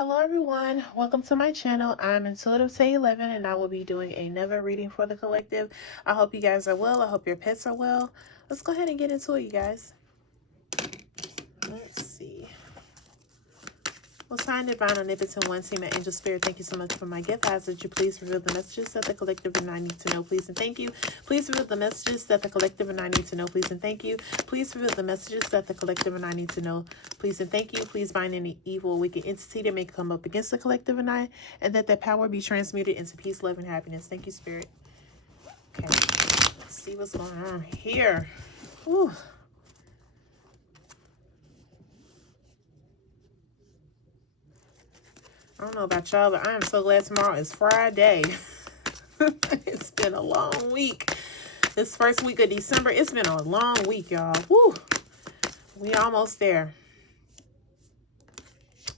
Hello everyone, welcome to my channel. I'm Intuitive Say 11 and I will be doing another reading for the collective. I hope you guys are well. I hope your pets are well. Let's go ahead and get into it, you guys. Let's see. Most High and Divine Omnipotent One, Team and Angel Spirit, thank you so much for my gift. I ask that you please reveal the messages that the collective and I need to know, please and thank you. Please reveal the messages that the collective and I need to know, please and thank you. Please reveal the messages that the collective and I need to know, please and thank you. Please bind any evil, wicked entity that may come up against the collective and I, and that that power be transmuted into peace, love, and happiness. Thank you, Spirit. Okay, let's see what's going on here. Whew. I don't know about y'all, but I am so glad tomorrow is Friday. It's been a long week. This first week of December, it's been a long week, y'all. Woo! We almost there.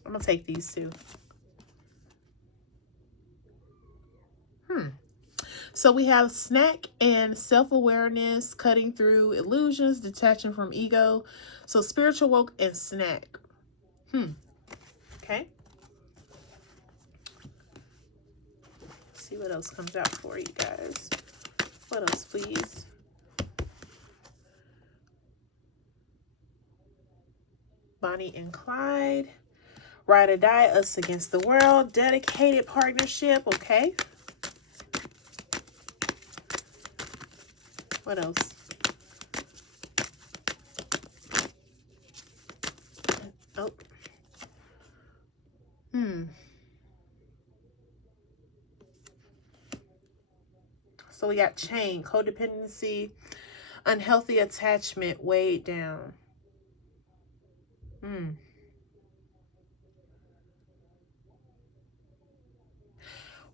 I'm gonna take these two. So we have snack and self-awareness, cutting through illusions, detaching from ego. So spiritual woke and snack. Okay. See what else comes out for you guys. What else, please? Bonnie and Clyde. Ride or die, us against the world. Dedicated partnership. Okay. What else? Oh. So we got chain, codependency, unhealthy attachment, weighed down.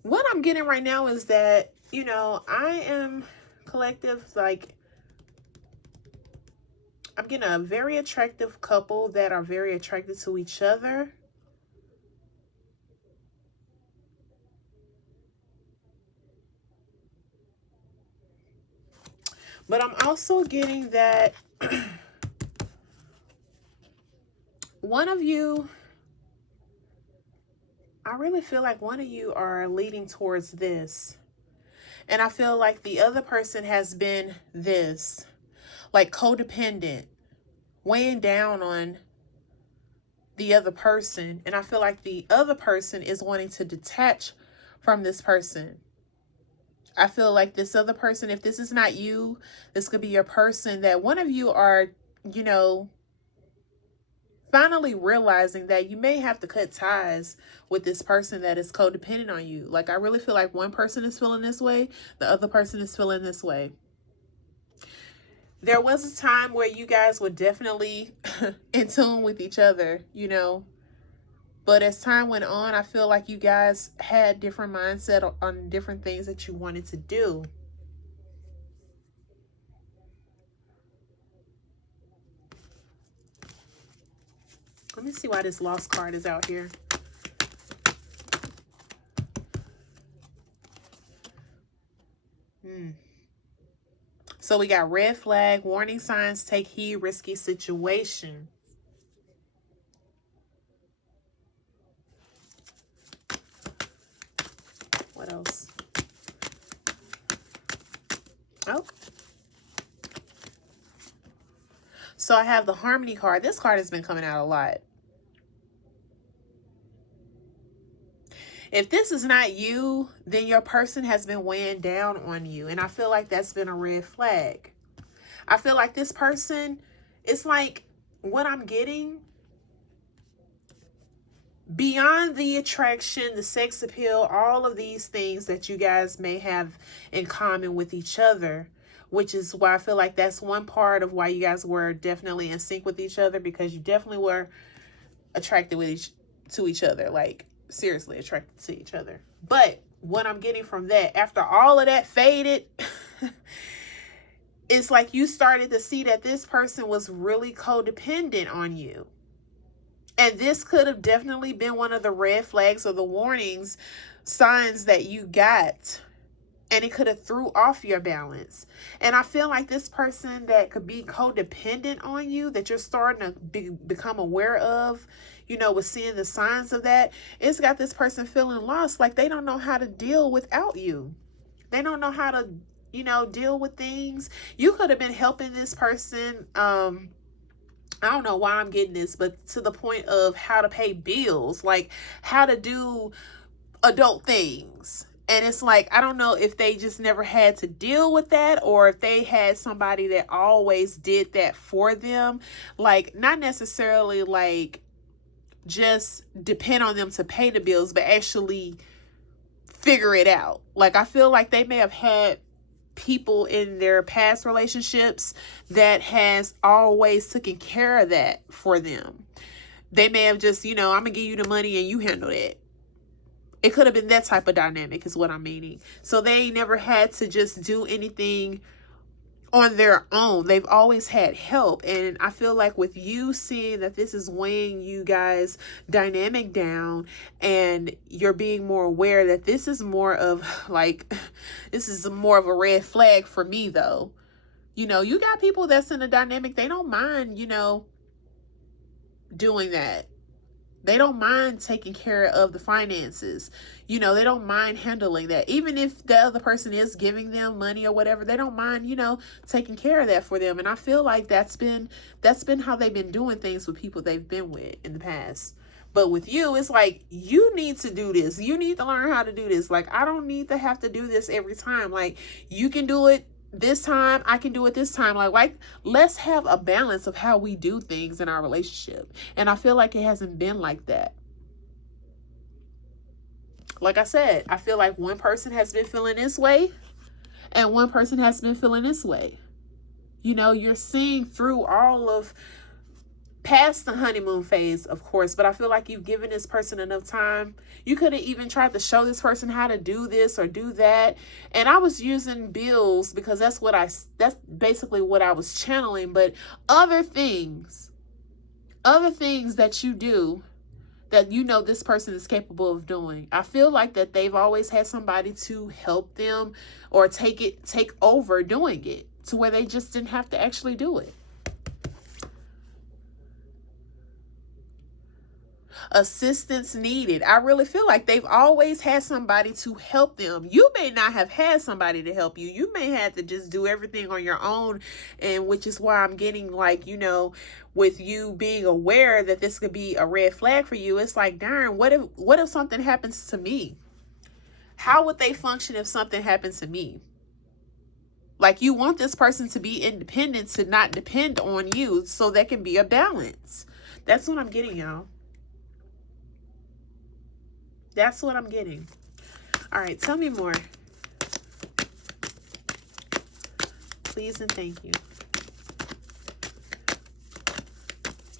What I'm getting right now is that, you know, I am collective, like, I'm getting a very attractive couple that are very attracted to each other. But I'm also getting that one of you, I really feel like one of you are leading towards this. And I feel like the other person has been this, like codependent, weighing down on the other person. And I feel like the other person is wanting to detach from this person. I feel like this other person, if this is not you, this could be your person, that one of you are, you know, finally realizing that you may have to cut ties with this person that is codependent on you. Like, I really feel like one person is feeling this way, the other person is feeling this way. There was a time where you guys were definitely in tune with each other, you know, but as time went on, I feel like you guys had different mindset on different things that you wanted to do. Let me see why this lost card is out here. So we got red flag, warning signs, take heed, risky situation. What else? Oh. So I have the harmony card. This card has been coming out a lot. If this is not you, then your person has been weighing down on you. And I feel like that's been a red flag. I feel like this person, it's like what I'm getting, beyond the attraction, the sex appeal, all of these things that you guys may have in common with each other, which is why I feel like that's one part of why you guys were definitely in sync with each other, because you definitely were attracted to each other, like seriously attracted to each other. But what I'm getting from that, after all of that faded, it's like you started to see that this person was really codependent on you. And this could have definitely been one of the red flags or the warnings, signs that you got and it could have threw off your balance. And I feel like this person that could be codependent on you, that you're starting to become aware of, with seeing the signs of that, it's got this person feeling lost, like they don't know how to deal without you. They don't know how to, deal with things. You could have been helping this person. I don't know why I'm getting this, but to the point of how to pay bills, like how to do adult things. And it's like, I don't know if they just never had to deal with that, or if they had somebody that always did that for them. Like, not necessarily like just depend on them to pay the bills, but actually figure it out. Like, I feel like they may have had people in their past relationships that has always taken care of that for them. They may have just, I'm gonna give you the money and you handle it. It could have been that type of dynamic is what I'm meaning. So they never had to just do anything on their own. They've always had help. And I feel like with you seeing that this is weighing you guys dynamic down, and you're being more aware that this is more of like, this is more of a red flag for me though. You got people that's in a dynamic, they don't mind, doing that. They don't mind taking care of the finances. They don't mind handling that. Even if the other person is giving them money or whatever, they don't mind, taking care of that for them. And I feel like that's been how they've been doing things with people they've been with in the past. But with you, it's like, you need to do this. You need to learn how to do this. Like, I don't need to have to do this every time. Like, you can do it this time, I can do it this time. Like let's have a balance of how we do things in our relationship. And I feel like it hasn't been like that. Like I said, I feel like one person has been feeling this way and one person has been feeling this way. You're seeing through all of past the honeymoon phase, of course, but I feel like you've given this person enough time. You could have even tried to show this person how to do this or do that. And I was using bills because that's basically what I was channeling. But other things that you do that this person is capable of doing. I feel like that they've always had somebody to help them or take over doing it to where they just didn't have to actually do it. Assistance needed. I really feel like they've always had somebody to help them. You may not have had somebody to help you. You may have to just do everything on your own. And which is why I'm getting like, with you being aware that this could be a red flag for you. It's like, darn, what if something happens to me? How would they function if something happens to me? Like, you want this person to be independent, to not depend on you, so there can be a balance. That's what I'm getting, y'all. That's what I'm getting. All right, tell me more. Please and thank you.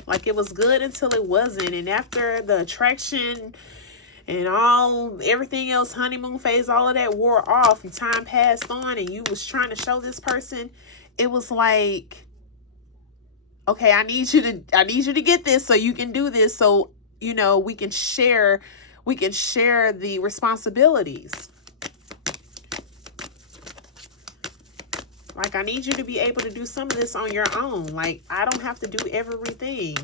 Like, it was good until it wasn't. And after the attraction and everything else, honeymoon phase, all of that wore off and time passed on and you was trying to show this person, it was like, okay, I need you to get this so you can do this. So, we can share the responsibilities. Like, I need you to be able to do some of this on your own. Like, I don't have to do everything.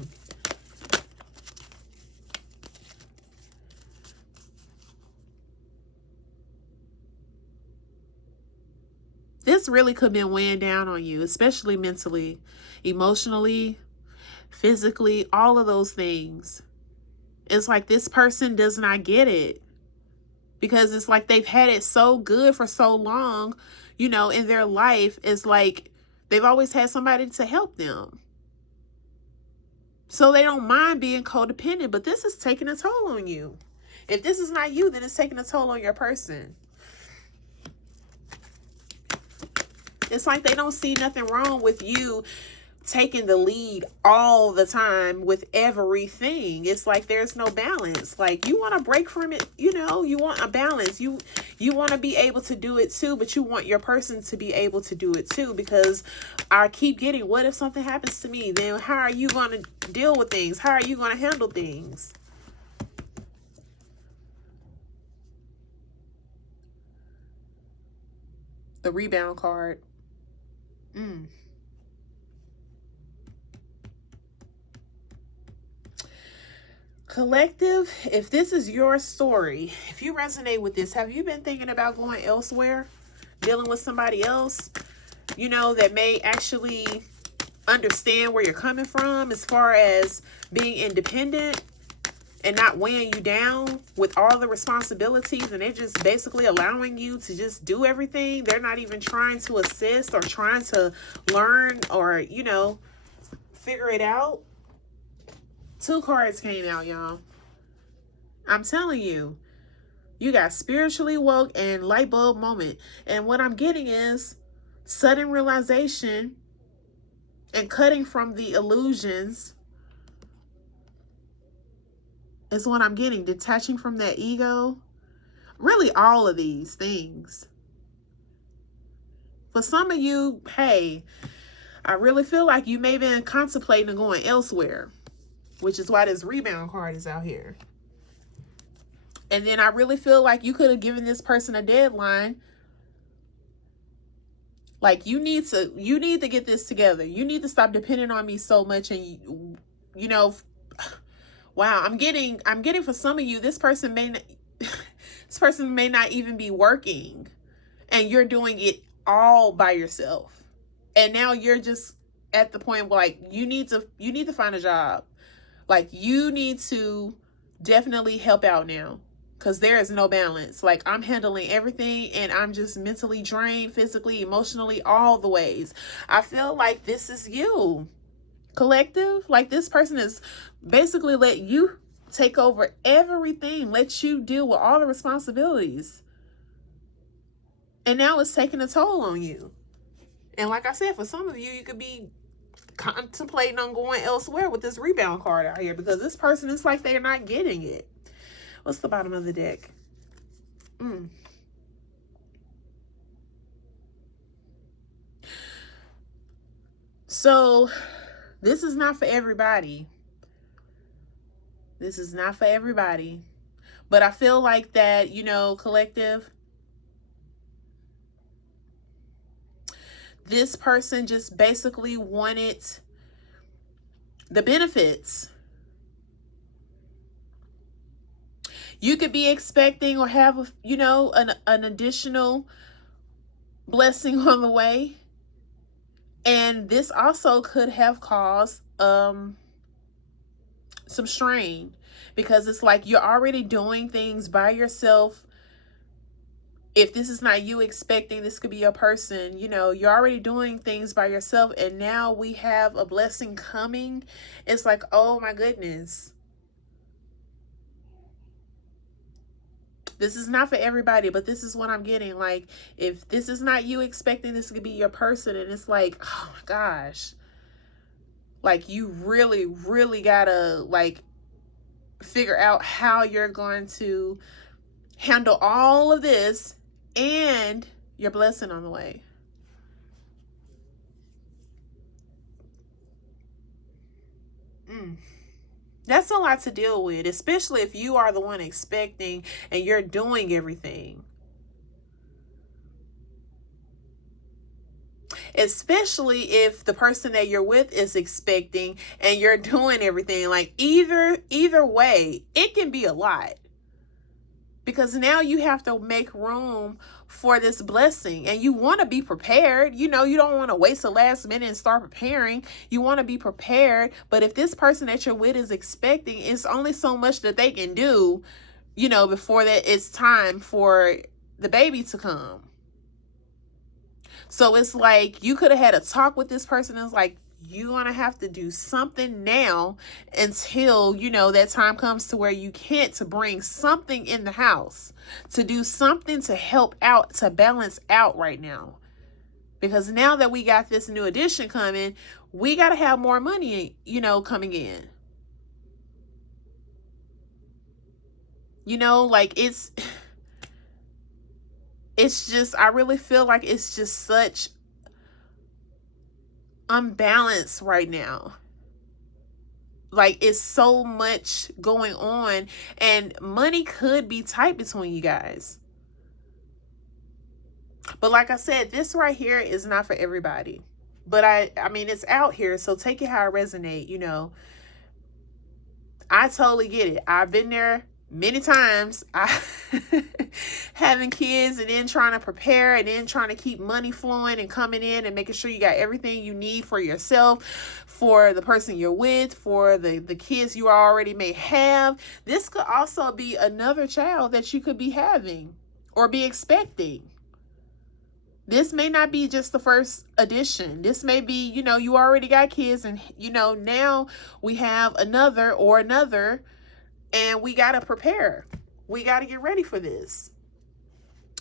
This really could have been weighing down on you, especially mentally, emotionally, physically, all of those things. It's like this person does not get it because it's like they've had it so good for so long, in their life. It's like they've always had somebody to help them. So they don't mind being codependent, but this is taking a toll on you. If this is not you, then it's taking a toll on your person. It's like they don't see nothing wrong with you taking the lead all the time with everything. It's like there's no balance. Like, you want to break from it, you want a balance. You want to be able to do it too, but you want your person to be able to do it too, because I keep getting, what if something happens to me? Then how are you going to deal with things? How are you going to handle things? The rebound card. Collective, if this is your story, if you resonate with this, have you been thinking about going elsewhere? Dealing with somebody else, that may actually understand where you're coming from as far as being independent and not weighing you down with all the responsibilities, and they're just basically allowing you to just do everything. They're not even trying to assist or trying to learn or, figure it out. 2 cards came out, y'all. I'm telling you, you got spiritually woke and light bulb moment. And what I'm getting is sudden realization and cutting from the illusions is what I'm getting. Detaching from that ego. Really all of these things. For some of you, hey, I really feel like you may have been contemplating going elsewhere, which is why this rebound card is out here. And then I really feel like you could have given this person a deadline. Like, you need to get this together. You need to stop depending on me so much. And wow, I'm getting for some of you, this person may not even be working, and you're doing it all by yourself. And now you're just at the point where, like, you need to find a job. Like, you need to definitely help out now, because there is no balance. Like, I'm handling everything and I'm just mentally drained, physically, emotionally, all the ways. I feel like this is you, collective. Like, this person is basically let you take over everything, let you deal with all the responsibilities. And now it's taking a toll on you. And like I said, for some of you, you could be contemplating on going elsewhere with this rebound card out here, because this person is like they're not getting it. What's the bottom of the deck? So this is not for everybody. This is not for everybody. But I feel like that, collective, this person just basically wanted the benefits. You could be expecting or have, an additional blessing on the way. And this also could have caused some strain, because it's like you're already doing things by yourself. If this is not you expecting, this could be a person, you're already doing things by yourself, and now we have a blessing coming. It's like, oh my goodness. This is not for everybody, but this is what I'm getting. Like, if this is not you expecting, this could be your person. And it's like, oh my gosh. Like, you really, really gotta, like, figure out how you're going to handle all of this and your blessing on the way. That's a lot to deal with, especially if you are the one expecting and you're doing everything. Especially if the person that you're with is expecting and you're doing everything. Like, either way, it can be a lot. Because now you have to make room for this blessing, and you want to be prepared. You don't want to waste the last minute and start preparing. You want to be prepared. But if this person that you're with is expecting, it's only so much that they can do, before that it's time for the baby to come. So it's like you could have had a talk with this person. It's like, you're going to have to do something now until, that time comes to where you can't, to bring something in the house, to do something to help out, to balance out right now. Because now that we got this new addition coming, we got to have more money, coming in. Like, it's just, I really feel like it's just such unbalanced right now. Like, it's so much going on, and money could be tight between you guys. But like I said, this right here is not for everybody. But I mean, it's out here, so take it how it resonate, you know. I totally get it. I've been there many times. I having kids and then trying to prepare and then trying to keep money flowing and coming in and making sure you got everything you need for yourself, for the person you're with, for the kids you already may have. This could also be another child that you could be having or be expecting. This may not be just the first edition. This may be, you know, you already got kids and, you know, now we have another, and we got to prepare. We got to get ready for this.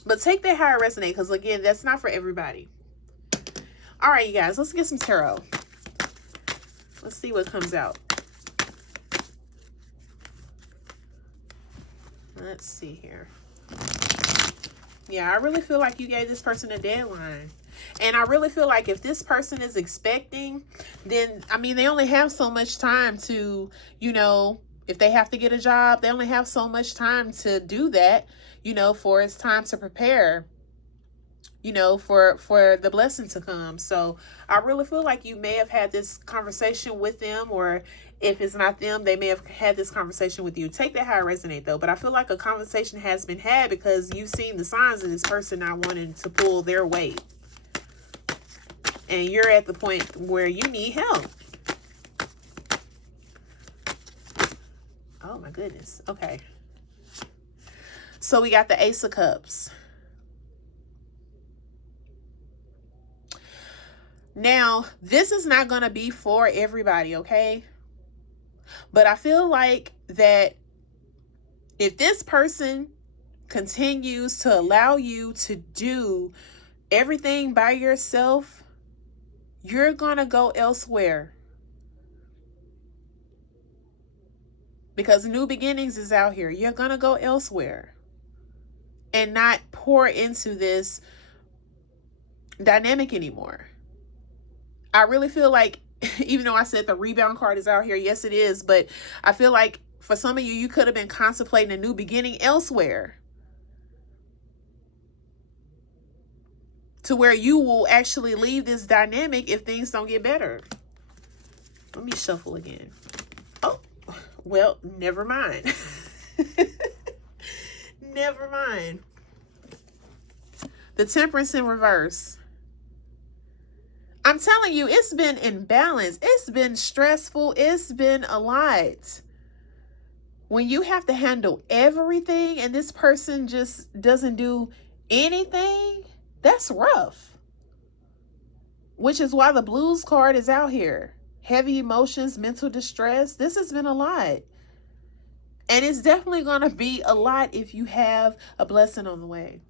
But take that how it resonates, because, again, that's not for everybody. All right, you guys, let's get some tarot. Let's see what comes out. Let's see here. Yeah, I really feel like you gave this person a deadline. And I really feel like if this person is expecting, then, I mean, they only have so much time to, you know, if they have to get a job, they only have so much time to do that, you know, for it's time to prepare, you know, for the blessing to come. So I really feel like you may have had this conversation with them, or if it's not them, they may have had this conversation with you. Take that how it resonates, though. But I feel like a conversation has been had because you've seen the signs of this person not wanting to pull their weight. And you're at the point where you need help. Oh, my goodness. Okay. So we got the Ace of Cups. Now, this is not going to be for everybody, okay? But I feel like that if this person continues to allow you to do everything by yourself, you're going to go elsewhere. Because new beginnings is out here. You're going to go elsewhere and not pour into this dynamic anymore. I really feel like, even though I said the rebound card is out here, yes, it is. But I feel like for some of you, you could have been contemplating a new beginning elsewhere, to where you will actually leave this dynamic if things don't get better. Let me shuffle again. Oh, well, never mind. Never mind. The Temperance in reverse. I'm telling you, it's been imbalanced. It's been stressful. It's been a lot. When you have to handle everything and this person just doesn't do anything, that's rough. Which is why the Blues card is out here. Heavy emotions, mental distress. This has been a lot. And it's definitely going to be a lot if you have a blessing on the way.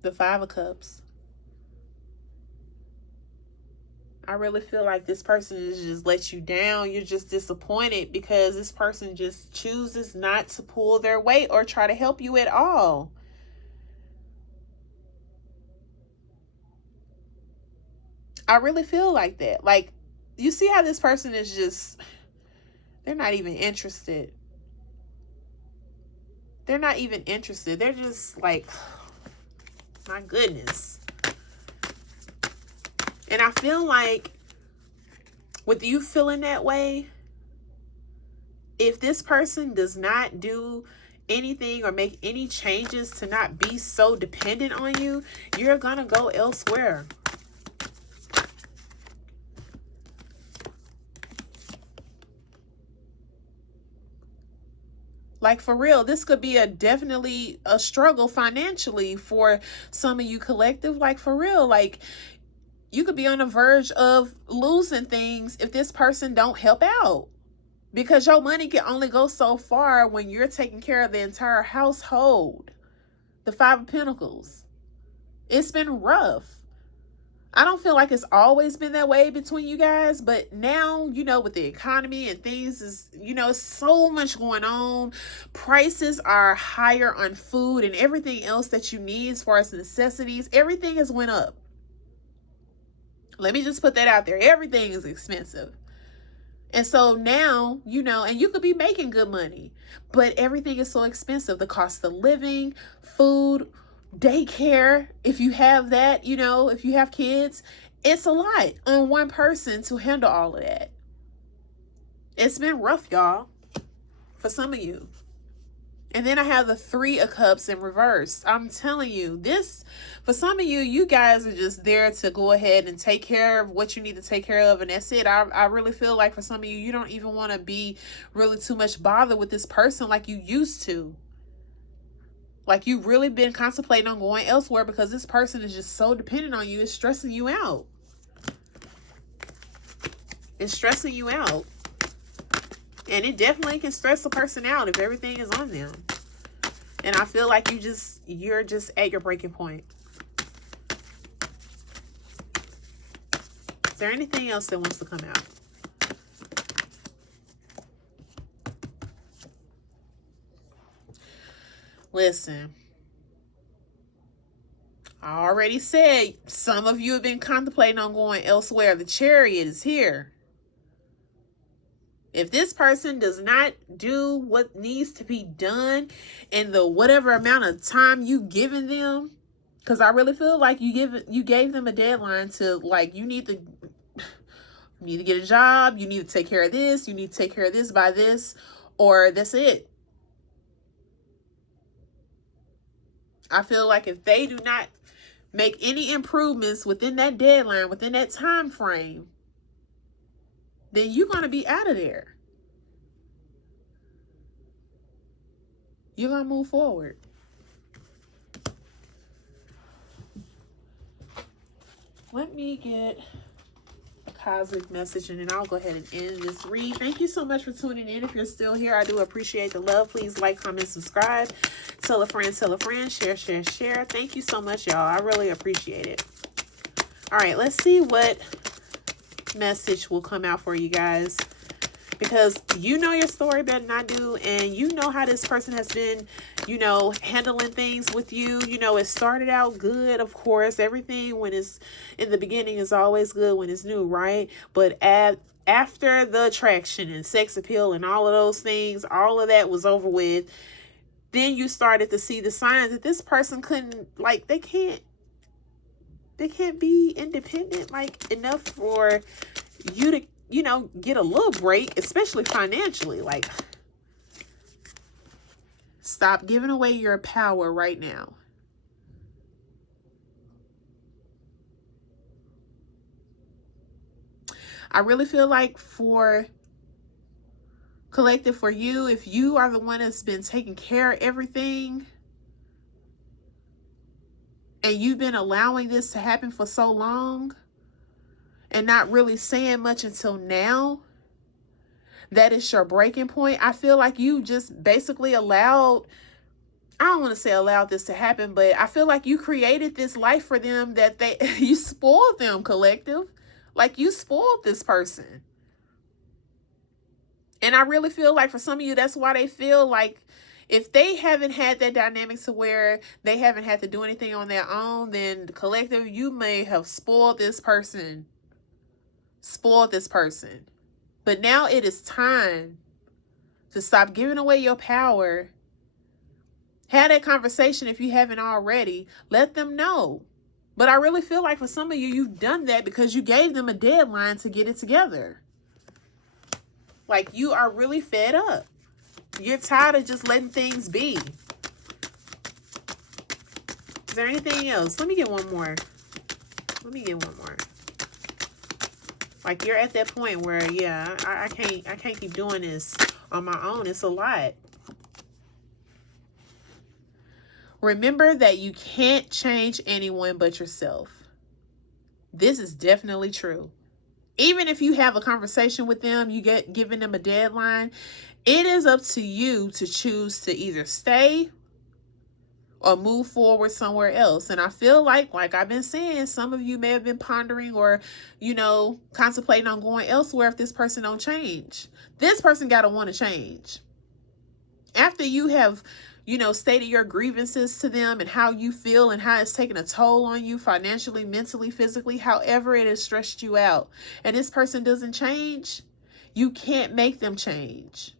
The Five of Cups. I really feel like this person is just let you down. You're just disappointed because this person just chooses not to pull their weight or try to help you at all. I really feel like that. Like, you see how this person is just, they're not even interested. They're not even interested. They're just like, my goodness. And I feel like with you feeling that way, if this person does not do anything or make any changes to not be so dependent on you, you're going to go elsewhere. Like, for real, this could be definitely a struggle financially for some of you collective. Like, for real, like, you could be on the verge of losing things if this person don't help out. Because your money can only go so far when you're taking care of the entire household. The Five of Pentacles. It's been rough. I don't feel like it's always been that way between you guys, but now, you know, with the economy and things is, you know, so much going on. Prices are higher on food and everything else that you need as far as necessities. Everything has went up. Let me just put that out there. Everything is expensive. And so now, and you could be making good money, but everything is so expensive. The cost of living, food, daycare, if you have that, if you have kids, it's a lot on one person to handle all of that. It's been rough, y'all, for some of you. And then I have the 3 of Cups in reverse. I'm telling you, this, for some of you, you guys are just there to go ahead and take care of what you need to take care of. And that's it. I really feel like for some of you, you don't even want to be really too much bothered with this person like you used to. Like you've really been contemplating on going elsewhere because this person is just so dependent on you. It's stressing you out. It's stressing you out. And it definitely can stress a person out if everything is on them. And I feel like you're just at your breaking point. Is there anything else that wants to come out? Listen, I already said some of you have been contemplating on going elsewhere. The Chariot is here. If this person does not do what needs to be done in the whatever amount of time you given them, because I really feel like you gave them a deadline to, like, you need to get a job, you need to take care of this, you need to take care of this by this, or that's it. I feel like if they do not make any improvements within that deadline, within that time frame, then you're going to be out of there. You're going to move forward. Let me get a cosmic message and then I'll go ahead and end this read. Thank you so much for tuning in. If you're still here, I do appreciate the love. Please like, comment, subscribe. Tell a friend, share, share, share. Thank you so much, y'all. I really appreciate it. All right, let's see what message will come out for you guys, because you know your story better than I do, and you know how this person has been, handling things with you. It started out good, of course. Everything when it's in the beginning is always good when it's new, right? But after the attraction and sex appeal and all of those things, all of that was over with, then you started to see the signs that this person couldn't, like, they can't be independent, like, enough for you to, get a little break, especially financially. Like, stop giving away your power right now. I really feel like for collective, for you, if you are the one that's been taking care of everything and you've been allowing this to happen for so long and not really saying much until now, that is your breaking point. I feel like you just basically allowed, I don't want to say allowed this to happen, but I feel like you created this life for them that you spoiled them, collective. Like, you spoiled this person. And I really feel like for some of you, that's why they feel like if they haven't had that dynamic to where they haven't had to do anything on their own, then the collective, you may have spoiled this person. But now it is time to stop giving away your power. Have that conversation if you haven't already. Let them know. But I really feel like for some of you, you've done that because you gave them a deadline to get it together. Like, you are really fed up. You're tired of just letting things be. Is there anything else? Let me get one more. Like, you're at that point where, yeah, I can't keep doing this on my own. It's a lot. Remember that you can't change anyone but yourself. This is definitely true. Even if you have a conversation with them, you get giving them a deadline, it is up to you to choose to either stay or move forward somewhere else. And I feel like I've been saying, some of you may have been pondering or, contemplating on going elsewhere if this person don't change. This person got to want to change. After you have, stated your grievances to them and how you feel and how it's taken a toll on you financially, mentally, physically, however it has stressed you out, and this person doesn't change, You can't make them change.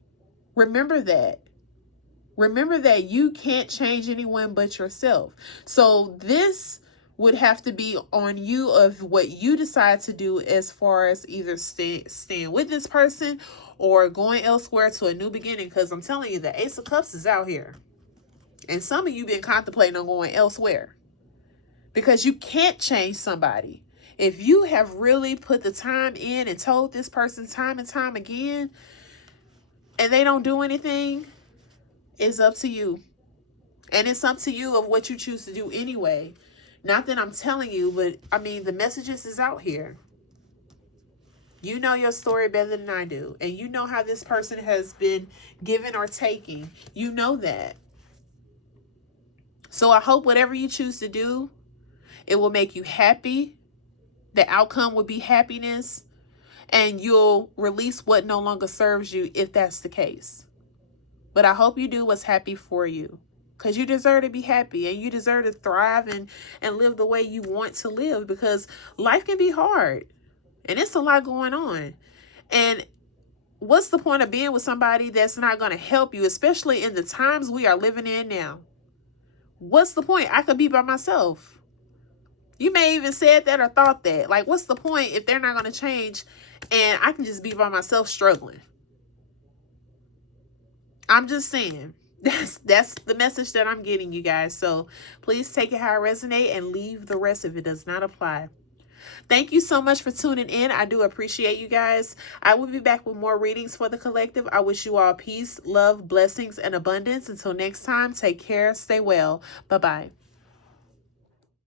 Remember that. Remember that you can't change anyone but yourself. So this would have to be on you of what you decide to do as far as either staying with this person or going elsewhere to a new beginning. Because I'm telling you, the Ace of Cups is out here. And some of you been contemplating on going elsewhere. Because you can't change somebody. If you have really put the time in and told this person time and time again, and they don't do anything, it's up to you. And it's up to you of what you choose to do anyway. Not that I'm telling you, but I mean, the messages is out here. You know your story better than I do. And you know how this person has been giving or taking. You know that. So I hope whatever you choose to do, it will make you happy. The outcome will be happiness. And you'll release what no longer serves you if that's the case. But I hope you do what's happy for you. Because you deserve to be happy and you deserve to thrive and live the way you want to live, because life can be hard and it's a lot going on. And what's the point of being with somebody that's not going to help you, especially in the times we are living in now? What's the point? I could be by myself. You may even said that or thought that. Like, what's the point if they're not going to change and I can just be by myself struggling? I'm just saying. That's the message that I'm getting, you guys. So please take it how it resonates and leave the rest if it does not apply. Thank you so much for tuning in. I do appreciate you guys. I will be back with more readings for the collective. I wish you all peace, love, blessings, and abundance. Until next time, take care. Stay well. Bye-bye.